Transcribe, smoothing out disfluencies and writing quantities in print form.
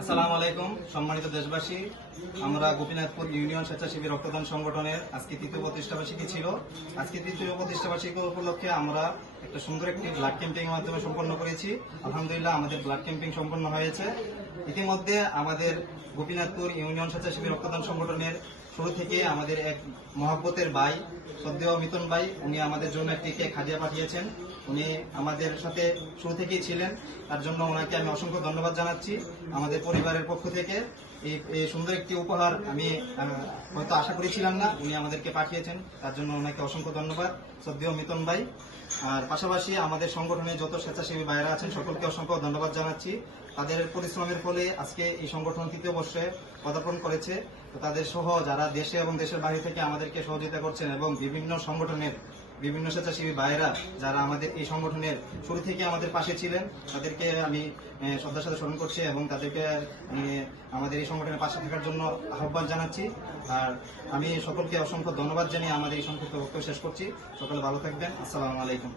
আসসালামু আলাইকুম সম্মানিত দেশবাসী, আমরা গোপীনাথপুর ইউনিয়ন স্বেচ্ছাসেবী রক্তদান সংগঠনের আজকে তৃতীয় প্রতিষ্ঠাবার্ষিকী ছিল। আজকে তৃতীয় প্রতিষ্ঠাবার্ষিকী উপলক্ষে আমরা একটা সুন্দর একটি ব্লাড ক্যাম্পেইন এর মাধ্যমে সম্পন্ন করেছি। আলহামদুলিল্লাহ আমাদের ব্লাড ক্যাম্পেইন সম্পন্ন হয়েছে। ইতিমধ্যে আমাদের গোপীনাথপুর ইউনিয়ন স্বেচ্ছাসেবী রক্তদান সংগঠনের শুরু থেকে আমাদের এক মহব্বতের ভাই শ্রদ্ধেয় মিতন ভাই, উনি আমাদের জন্য একটি কেক হাদিয়া পাঠিয়েছেন। উনি আমাদের সাথে শুরু থেকেই ছিলেন, তার জন্য ওনাকে আমি অসংখ্য ধন্যবাদ জানাচ্ছি। আমাদের পরিবারের পক্ষ থেকে এই সুন্দর একটি উপহার আমি হয়তো আশা করেছিলাম না, উনি আমাদেরকে পাঠিয়েছেন, তার জন্য ওনাকে অসংখ্য ধন্যবাদ শ্রদ্ধেয় মিতন ভাই। আর পাশাপাশি আমাদের সংগঠনে যত স্বেচ্ছাসেবী ভাইরা আছেন সকলকে অসংখ্য ধন্যবাদ জানাচ্ছি। তাদের পরিশ্রমের ফলে আজকে এই সংগঠন তৃতীয় বর্ষে পদার্পণ করেছে। তো তাদের সহ যারা দেশে এবং দেশের বাইরে থেকে আমাদেরকে সহযোগিতা করছেন এবং বিভিন্ন সংগঠনের বিভিন্ন স্বেচ্ছাসেবী ভাইরা যারা আমাদের এই সংগঠনের শুরু থেকে আমাদের পাশে ছিলেন, তাদেরকে আমি শ্রদ্ধার সাথে স্মরণ করছি এবং তাদেরকে আমাদের এই সংগঠনের পাশে থাকার জন্য আহ্বান জানাচ্ছি। আর আমি সকলকে অসংখ্য ধন্যবাদ জানিয়ে আমাদের এই সংক্ষিপ্ত বক্তব্য শেষ করছি। সকলে ভালো থাকবেন। আসসালামু আলাইকুম।